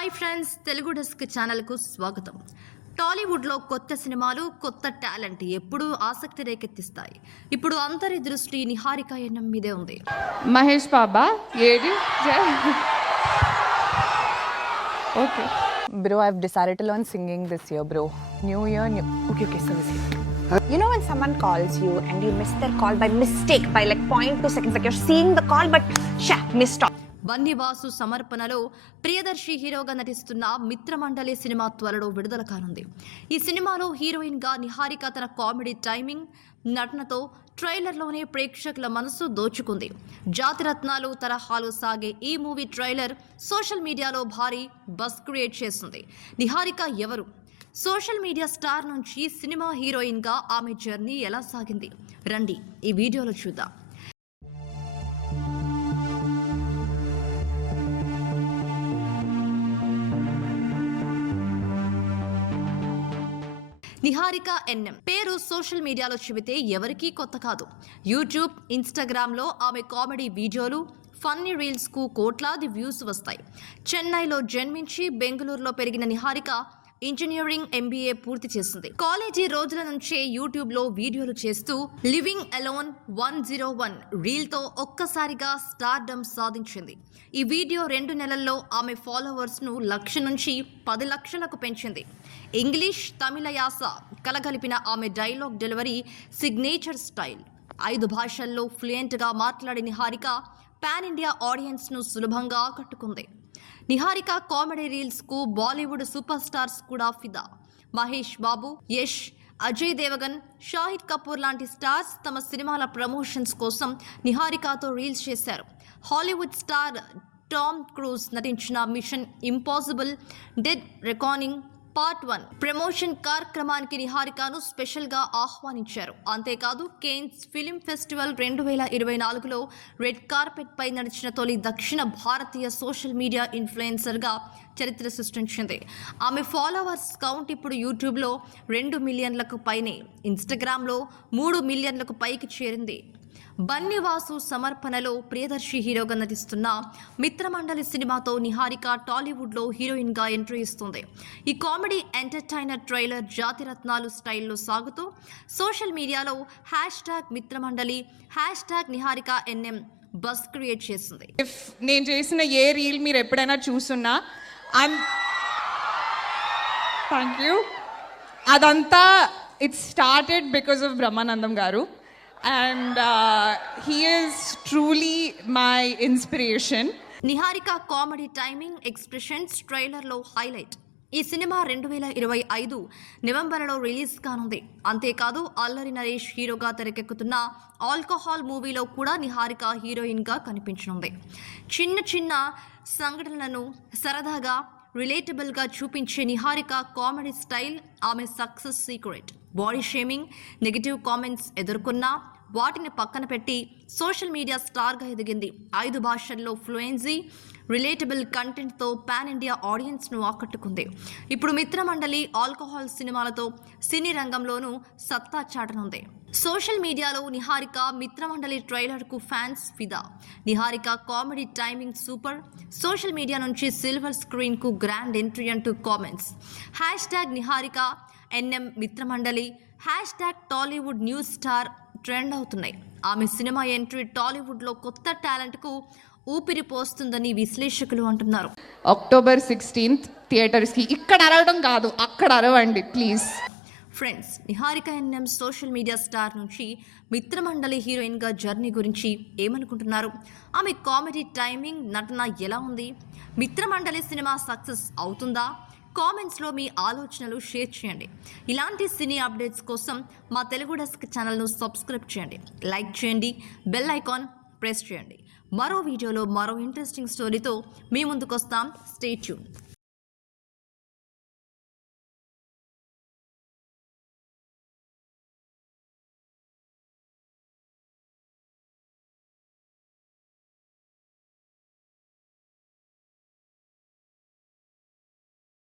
Hi friends Telugu desk ఛానల్కు స్వాగతం. టాలీవుడ్లో కొత్త సినిమాలు కొత్త టాలెంట్ ఎప్పుడూ ఆసక్తి రేకెత్తిస్తాయి. ఇప్పుడు అందరి దృష్టి నిహారిక ఎన్నం మీదే ఉంది. Mahesh Baba AD okay. Bro I decided learn singing this year bro new year new okay okay sir You know when someone calls you and you miss their call by mistake, by like 0.2 seconds, like you're seeing the call but shit, missed off. Bunny Vasu సమర్పణలో ప్రియదర్శి హీరోగా నటిస్తున్న మిత్రమండలి cinema త్వరలో విడుదల కానుంది. ఈ సినిమాలో హీరోయిన్గా నిహారిక తన కామెడీ టైమింగ్ నటనతో ట్రైలర్లోనే ప్రేక్షకుల మనసు దోచుకుంది. జాతిరత్నాలు తరహాలో సాగే ఈ మూవీ ట్రైలర్ సోషల్ మీడియాలో భారీ బస్ క్రియేట్ చేస్తుంది. నిహారిక ఎవరు? సోషల్ మీడియా స్టార్ నుంచి సినిమా హీరోయిన్గా ఆమె జర్నీ ఎలా సాగింది? రండి ఈ వీడియోలో చూద్దాం. నిహారిక ఎన్ఎం. పేరు సోషల్ మీడియాలో చెబితే ఎవరికీ కొత్త కాదు. యూట్యూబ్ ఇన్స్టాగ్రామ్లో ఆమె కామెడీ వీడియోలు ఫన్నీ రీల్స్కు కోట్లాది వ్యూస్ వస్తాయి. చెన్నైలో జన్మించి బెంగళూరులో పెరిగిన నిహారిక ఇంజనీరింగ్ ఎంబీఏ పూర్తి చేసింది. కాలేజీ రోజుల నుంచే యూట్యూబ్లో వీడియోలు చేస్తూ living alone one zero one రీల్తో ఒక్కసారిగా స్టార్డమ్ సాధించింది. ఈ వీడియో రెండు నెలల్లో ఆమె ఫాలోవర్స్ను లక్ష నుంచి పది లక్షలకు పెంచింది. ఇంగ్లీష్ తమిళ యాస కలగలిపిన ఆమె డైలాగ్ డెలివరీ సిగ్నేచర్ స్టైల్. ఐదు భాషల్లో ఫ్లూయెంట్గా మాట్లాడే నిహారిక పాన్ ఇండియా ఆడియన్స్ను సులభంగా ఆకట్టుకుంది. నిహారిక కామెడీ రీల్స్కు బాలీవుడ్ సూపర్ స్టార్స్ కూడా ఫిదా. మహేష్ బాబు యష్ అజయ్ దేవగన్ షాహిద్ కపూర్ లాంటి స్టార్స్ తమ సినిమాల ప్రమోషన్స్ కోసం నిహారికతో రీల్స్ చేశారు. హాలీవుడ్ స్టార్ టామ్ క్రూజ్ నటించిన mission impossible dead recording part one. Promotion కార్యక్రమానికి నిహారికను స్పెషల్గా ఆహ్వానించారు. అంతేకాదు కేన్స్ ఫిలిం ఫెస్టివల్ రెండు వేల ఇరవై నాలుగులో రెడ్ కార్పెట్ పై నడిచిన తొలి దక్షిణ భారతీయ సోషల్ మీడియా ఇన్ఫ్లుయెన్సర్గా చరిత్ర సృష్టించింది. ఆమె ఫాలోవర్స్ కౌంట్ ఇప్పుడు యూట్యూబ్లో రెండు మిలియన్లకు పైనే ఇన్స్టాగ్రామ్లో మూడు మిలియన్లకు పైకి చేరింది. బన్నివాసు సమర్పణలో ప్రియదర్శి హీరోగా నటిస్తున్న మిత్రమండలి సినిమాతో నిహారిక టాలీవుడ్లో హీరోయిన్గా ఎంట్రీ ఇస్తుంది. ఈ కామెడీ ఎంటర్టైనర్ ట్రైలర్ జాతిరత్నాలు స్టైల్లో సాగుతూ సోషల్ మీడియాలో hash tag Mitramandali hash tag Niharika NM bus create చేసింది. ఇఫ్ నేను చేసిన ఏ రీల్ మీరు ఎప్పుడైనా చూస్తున్నా థ్యాంక్ యూ అదంతా it started because of Brahmanandam garu. And he truly my inspiration Niharika comedy timing expressions ట్రైలర్లో హైలైట్. ఈ సినిమా రెండు వేల ఇరవై ఐదు నవంబర్లో రిలీజ్ కానుంది. అంతేకాదు అల్లరి నరేష్ హీరోగా తెరకెక్కుతున్న ఆల్కహాల్ మూవీలో కూడా నిహారిక హీరోయిన్గా కనిపించనుంది. చిన్న చిన్న సంఘటనలను సరదాగా రిలేటబుల్గా చూపించే నిహారిక కామెడీ స్టైల్ ఆమె success secret. Body shaming negative comments ఎదుర్కొన్నా వాటిని పక్కన పెట్టి సోషల్ మీడియా స్టార్గా ఎదిగింది. ఐదు భాషల్లో ఫ్లూయెన్సీ రిలేటబుల్ కంటెంట్తో పాన్ ఇండియా ఆడియన్స్ను ఆకట్టుకుంది. ఇప్పుడు మిత్రమండలి ఆల్కహాల్ సినిమాలతో సినీ రంగంలోనూ సత్తా చాటనుంది. సోషల్ మీడియాలో నిహారిక మిత్రమండలి ట్రైలర్కు ఫ్యాన్స్ ఫిదా. Niharika comedy timing super. Social media నుంచి సిల్వర్ స్క్రీన్కు గ్రాండ్ ఎంట్రీ అంటూ comments. Hash tag Niharika NM Mitramandali. Hash tag Tollywood news star trend అవుతున్నాయి. ఆమె సినిమా ఎంట్రీ టాలీవుడ్లో కొత్త టాలెంట్కు ఊపిరి పోస్తుందని విశ్లేషకులు అంటున్నారు. అక్టోబర్ సిక్స్టీన్త్ థియేటర్స్కి ఇక్కడ అరవడం కాదు అక్కడ అరవండి please. Friends Niharika NM social media star నుంచి మిత్రమండలి హీరోయిన్గా జర్నీ గురించి ఏమనుకుంటున్నారు? ఆమె కామెడీ టైమింగ్ నటన ఎలా ఉంది? మిత్రమండలి సినిమా సక్సెస్ అవుతుందా? కామెంట్స్లో మీ ఆలోచనలు షేర్ చేయండి. ఇలాంటి సినీ అప్డేట్స్ కోసం మా తెలుగు డెస్క్ ఛానల్ను సబ్స్క్రైబ్ చేయండి. లైక్ చేయండి బెల్ ఐకాన్ ప్రెస్ చేయండి. మరో వీడియోలో మరో ఇంట్రెస్టింగ్ స్టోరీతో మీ ముందుకు వస్తాం స్టే ట్యూన్